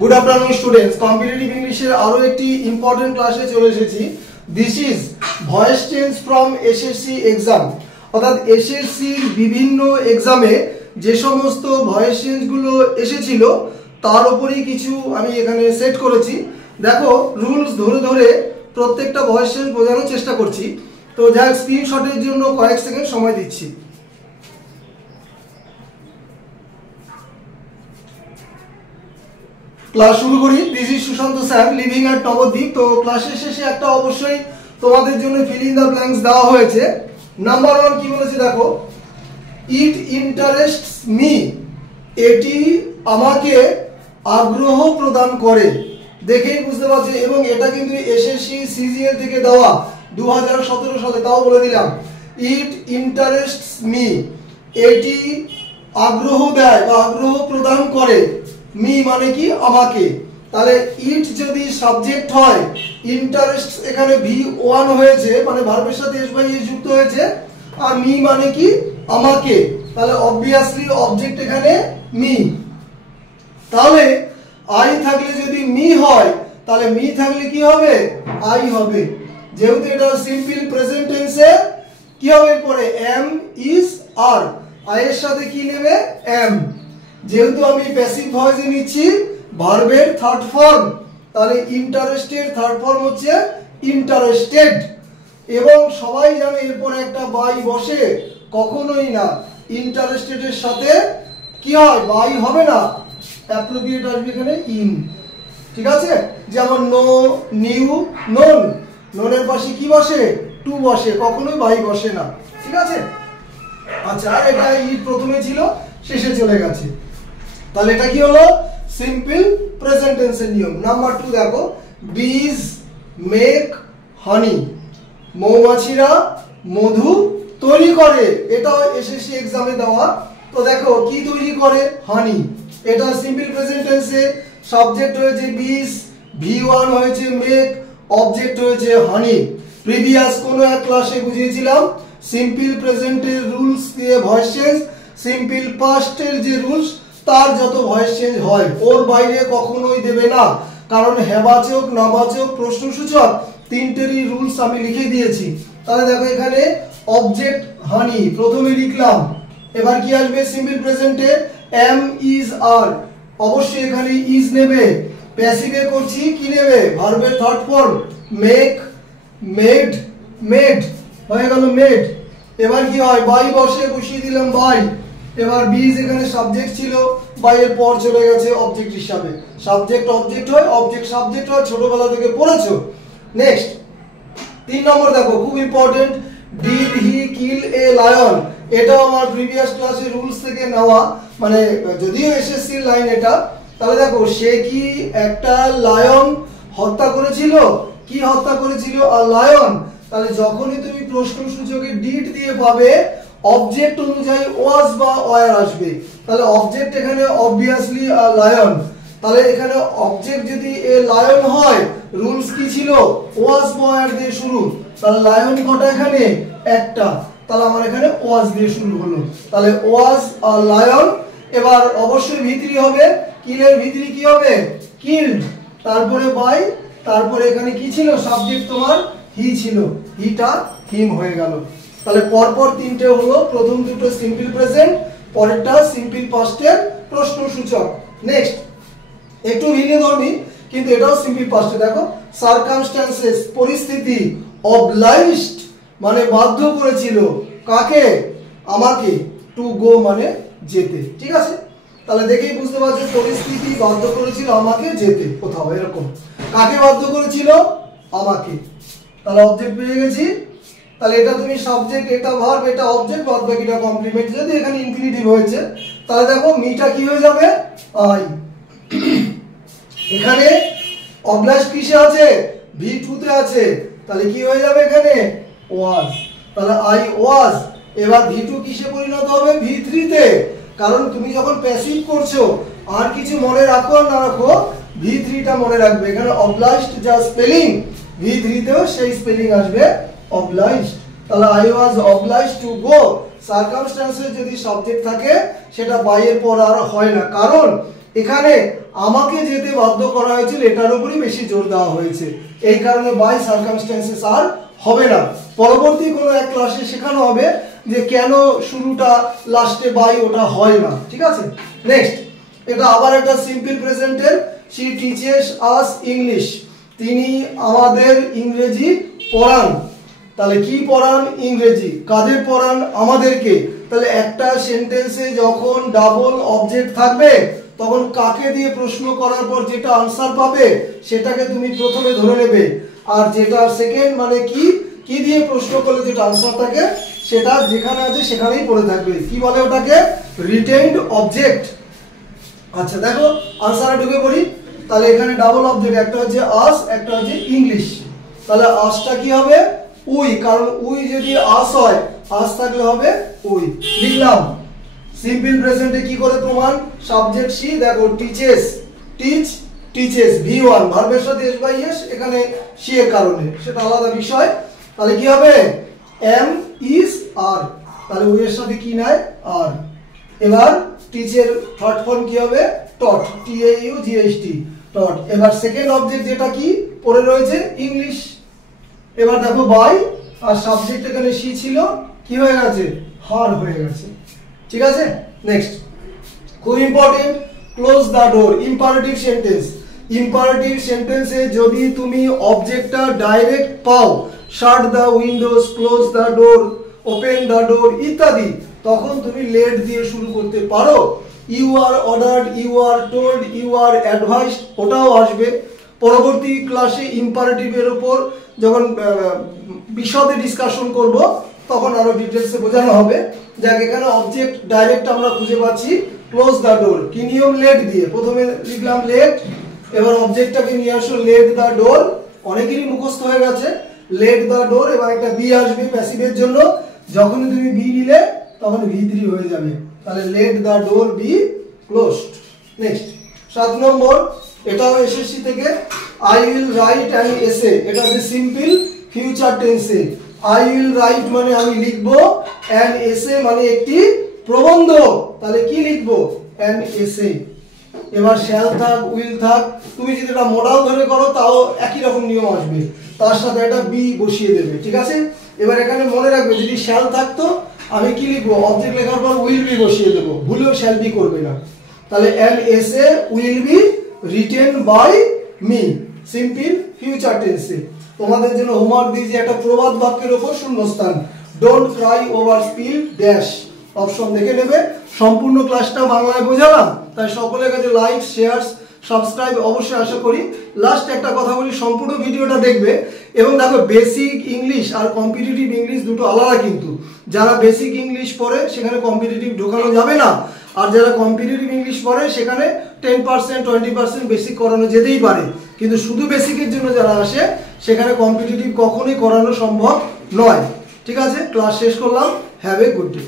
Good afternoon students competitive इंग्लिशेर आरो एकटी इम्पोर्टेंट क्लासे चले एसेछि। This is voice change from SSC exam अर्थात एसएससी विभिन्न एग्जामे जे समस्त ভয়েস চেঞ্জগুলো এসেছিল তার উপরই কিছু আমি এখানে সেট করেছি। দেখো রুলস ধরে ধরে প্রত্যেকটা ভয়েস চেঞ্জ বোঝানোর চেষ্টা করছি। তো যাক স্ক্রিনশটের জন্য কয়েক সেকেন্ড সময় দিচ্ছি। ক্লাস শুরু করি। This is Sushanta sir living at Nabadwip. তো ক্লাসের শেষে একটা অবশ্যই তোমাদের জন্য ফিল ইন দ্য ব্ল্যাঙ্কস দেওয়া হয়েছে। নাম্বার 1 কি বলেছে দেখো, ইট ইন্টারেস্টস মি, এটি আমাকে আগ্রহ প্রদান করে। দেখেই বুঝতে পারছো, এবং এটা কিন্তু এসএসসি সিজিএল থেকে দেওয়া 2017 সালে। তাও বলে দিলাম, ইট ইন্টারেস্টস মি, এটি আগ্রহ দেয় বা আগ্রহ প্রদান করে। মি মানে কি আমাকে। তাহলে ইট যদি সাবজেক্ট হয়, ইন্টারেস্ট এখানে V1 হয়েছে মানে ভার্বের সাথে এস বাই এস যুক্ত হয়েছে, আর মি মানে কি আমাকে। তাহলে অবভিয়াসলি অবজেক্ট এখানে মি। তাহলে আই থাকলে যদি মি হয় তাহলে মি থাকলে কি হবে, আই হবে। যেহেতু এটা সিম্পল প্রেজেন্ট টেন্সে কি হবে পরে এম ইজ আর, আই এর সাথে কি নেবে এম। যেহেতু আমি প্যাসিভ ভয়েসে নিচ্ছি ভার্বের থার্ড ফর্ম, তাহলে ইন্টারেস্টেড থার্ড ফর্ম হচ্ছে ইন্টারেস্টেড। এবং সবাই জানে এরপরে একটা বাই বসে, কখনোই না ইন্টারেস্টেড এর সাথে কি হয় বাই হবে না, অ্যাপ্রোপ্রিয়েট আসবে এখানে ইন। ঠিক আছে, যেমন নো, নিউ, নোন, নোনের পাশে কি বসে টু বসে, কখনোই বাই বসে না। ঠিক আছে, আচ্ছা আর এটা ইট প্রথমে ছিল শেষে চলে গেছে। তাহলে এটা কি হলো সিম্পল প্রেজেন্ট টেন্সের নিয়ম। নাম্বার 2 দেখো, বিজ মেক হানি, মৌমাছিরা মধু তৈরি করে। এটাও এসএসসি এক্সামে দেওয়া। তো দেখো কি তৈরি করে, হানি। এটা সিম্পল প্রেজেন্ট টেন্সে সাবজেক্ট হয়েছে বিজ, V1 হয়েছে মেক, অবজেক্ট হয়েছে হানি। প্রিভিয়াস কোনো এক ক্লাসে বুঝিয়েছিলাম সিম্পল প্রেজেন্টের রুলস দিয়ে ভয়েস চেঞ্জ, সিম্পল পাস্টের যে রুলস তার যত ভয়েস চেঞ্জ হয় ওর বাইরে কখনোই দেবে না। কারণ হেবাচক, নাবাচক, প্রশ্নসূচক তিনটেরই রুলস আমি লিখে দিয়েছি। তাহলে দেখো এখানে অবজেক্ট হানি প্রথমে লিখলাম, এবার কি আসবে সিম্পল প্রেজেন্টে এম ইজ আর, অবশ্যই এখানে ইজ নেবে। প্যাসিভে করছি কি নেবে ভার্বের third form make, made, made হয়ে গেল মেড। এবার কি হয় বাই বসে, বসিয়ে দিলাম বাই। এবার বিজ এখানে সাবজেক্ট ছিল, বাই এর পর চলে গেছে অবজেক্ট হিসাবে। সাবজেক্ট অবজেক্ট হয়, অবজেক্ট সাবজেক্ট হয়, ছোটবেলা থেকে পড়েছো। নেক্সট 3 নম্বর দেখো খুব important, did he kill a lion. এটাও আমার প্রিভিয়াস ক্লাসের রুলস থেকে নেওয়া, মানে যদিও এসএসসি লাইন এটা। তাহলে দেখো সে কি একটা লায়ন হত্যা করেছিল, কি হত্যা করেছিল আর লায়ন। তাহলে যখনই তুমি প্রশ্নসূচকে ডিড দিয়ে পাবে অবজেক্ট অনুযায়ী ওয়াজ বা ওয়্যার আসবে। তাহলে অবজেক্ট এখানে অবভিয়াসলি লায়ন। তাহলে এখানে অবজেক্ট যদি এ লায়ন হয়, রুলস কি ছিল ওয়াজ বা ওয়্যার দিয়ে শুরু। তাহলে লায়ন কটা এখানে একটা, তাহলে আমার এখানে ওয়াজ দিয়ে শুরু হলো। তাহলে ওয়াজ আর লায়ন। এবার অবশ্যই ভিতরি হবে, কিলের ভিতরি কি হবে কিল্ড, তারপরে বাই, তারপরে এখানে কি ছিল সাবজেক্ট তোমার হি ছিল, হিটা হিম হয়ে গেল। তাহলে পরপর তিনটে হলো, প্রথম দুটো সিম্পল প্রেজেন্ট, পরেরটা সিম্পল পাস্টের প্রশ্নসূচক। নেক্সট একটু ভিন্ন ধর্মী কিন্তু এটাও সিম্পল পাস্টে। দেখো সারকামস্ট্যান্সেস পরিস্থিতি, অবলাইজড মানে বাধ্য করেছিল, কাকে আমাকে, টু গো মানে যেতে। ঠিক আছে, তাহলে দেখেই বুঝতে পারছো পরিস্থিতি বাধ্য করেছিল আমাকে যেতে কোথাও, এরকম। কাকে বাধ্য করেছিল আমাকে। তাহলে অবজেক্ট পেয়ে গেছি। তাহলে এটা তুমি সাবজেক্ট, এটা ভার্ব, এটা অবজেক্ট, বাদ বাকিটা কমপ্লিমেন্ট। যদি এখানে ইনফিনিটিভ হয়েছে তাহলে দেখো মিটা কি হয়ে যাবে আই। এখানে অবলাইজ কিসে আছে V2 তে আছে, তাহলে কি হয়ে যাবে এখানে ওয়াজ। তাহলে আই ওয়াজ। এবার V2 কিসে পরিণত হবে V3 তে। কারণ তুমি যখন প্যাসিভ করছো আর কিছু মনে রাখো আর না রাখো V3 টা মনে রাখবে। এখানে অবলাইজড যা স্পেলিং V3 তেও সেই স্পেলিং আসবে obliged। তাহলে I was obliged to go। সারকামস্ট্যান্সে যদি সাবজেক্ট থাকে সেটা বাই এর পর আর হয় না, কারণ এখানে আমাকে যেতে বাধ্য করা হয়েছিল এটার উপরই বেশি জোর দেওয়া হয়েছে, এই কারণে বাই সার্কামস্ট্যান্সেস আর হবে না। পরবর্তী কোনো এক ক্লাসে শেখানো হবে যে কেন শুরুটা লাস্টে বাই ওটা হয় না, ঠিক আছে। নেক্সট, এটা আবার একটা সিম্পল প্রেজেন্টের, শি টিচেস আস ইংলিশ, তিনি আমাদের ইংরেজি পড়ান। তাহলে কি পড়ান? ইংরেজি। কাদের পড়ান? আমাদেরকে। তাহলে একটা সেন্টেন্সে যখন ডাবল অবজেক্ট থাকবে তখন কাকে দিয়ে প্রশ্ন করার পর যেটা আনসার পাবে সেটাকে তুমি প্রথমে ধরে নেবে, আর যেটা সেকেন্ড মানে কি দিয়ে প্রশ্ন করলে যেটা আনসার থাকে সেটা যেখানে আছে সেখানেই পড়ে থাকবে। কি বলে ওটাকে? Retained object. আচ্ছা দেখো আনসারে ঢুকে পড়ি। তাহলে এখানে ডাবল অবজেক্ট, একটা হচ্ছে আস, একটা হচ্ছে ইংলিশ। তাহলে আসটা কি হবে? উই, কারণ উই যদি আস হয়, আস থাকলে হবে উই। লিখলাম। সিম্পল প্রেজেন্টে কি করে প্রমাণ? সাবজেক্ট সি, দেখো টিচেস, টিচেস V1 ভার্বের সাথে এস বাই এস, এখানে সি এর কারণে, সেটা আলাদা বিষয়। তাহলে কি হবে? এম ইজ আর, তাহলে উই এর সাথে কি নাই? আর। এবার টিচের থার্ড ফর্ম কি হবে? টট, TAUGHT, টট। এবার সেকেন্ড অবজেক্ট যেটা কি পড়ে রয়েছে? ইংলিশ। এবার দেখো বাই, আর সাবজেক্ট এখানে সি ছিল, কি হয়ে গেছে? হার হয়ে গেছে, ঠিক আছে। নেক্সট, খুব important, close the door. Imperative sentence, imperative সেন্টেন্সে যদি তুমি অবজেক্টটা ডাইরেক্ট পাও, shut the windows, close the door, open the door ইত্যাদি, তখন তুমি লেট দিয়ে শুরু করতে পারো। You are ordered, you are told, you are advised, ওটাও আসবে। পরবর্তী ক্লাসে ইম্পারেটিভের উপর যখন বিশদে ডিসকাশন করব তখন আরো ডিটেলসে বোঝানো হবে। যাক, এখানে অবজেক্ট ডাইরেক্ট আমরা খুঁজে পাচ্ছি, ক্লোজ দ্য ডোর। কি নিয়ম? লেট দিয়ে। প্রথমে লিখলাম লেট, এবার অবজেক্টটাকে নিয়ে আসো লেট দ্য ডোর, অনেকেরই মুখস্থ হয়ে গেছে লেট দ্য ডোর। এবার একটা বি আসবে প্যাসিভের জন্য, যখনই তুমি বি নিলে তখন V3 হয়ে যাবে। তাহলে let the door be closed. Next, 7 নম্বর, এটাও এসএসসি থেকে, I will write an essay, এটা হচ্ছে সিম্পল ফিউচার টেন্সে। আই উইল রাইট মানে আমি লিখবো, অ্যান এসে মানে একটি প্রবন্ধ, তাহলে কি লিখবো? An essay. এবার শ্যাল থাক, উইল থাক, তুমি যদি এটা মডাল ধরে করো তাও একই রকম নিয়ম আসবে, তার সাথে একটা বি বসিয়ে দেবে, ঠিক আছে। এবার এখানে মনে রাখবে যদি শ্যাল থাকতো আমি কি লিখবো? অবজেক্ট লেখার পর উইল বি বসিয়ে দেবো, ভুলেও শ্যাল বি করবে না। তাহলে an essay will be written by me, simple future টেন্সে। তোমাদের জন্য হোমওয়ার্ক দিয়েছি একটা প্রবাদ বাক্যের উপর শূন্যস্থান, don't Cry over spill dash, option দেখে নেবে। সম্পূর্ণ ক্লাসটা বাংলায় বোঝালাম, তাই সকলের কাছে লাইক, শেয়ার, সাবস্ক্রাইব অবশ্যই আশা করি। লাস্ট একটা কথা বলি, সম্পূর্ণ ভিডিওটা দেখবে এবং দেখো বেসিক ইংলিশ আর কম্পিটিটিভ ইংলিশ দুটো আলাদা, কিন্তু যারা বেসিক ইংলিশ পড়ে সেখানে কম্পিটিটিভ ঢোকানো যাবে না, আর যারা কম্পিটিটিভ ইংলিশ পড়ে সেখানে 10% 20% বেসিক করানো যেতেই পারে, কিন্তু শুধু বেসিকের জন্য যারা আসে সেখানে কম্পিটিটিভ কখনোই করানো সম্ভব নয়, ঠিক আছে। ক্লাস শেষ করলাম, হ্যাভ এ গুড ডে।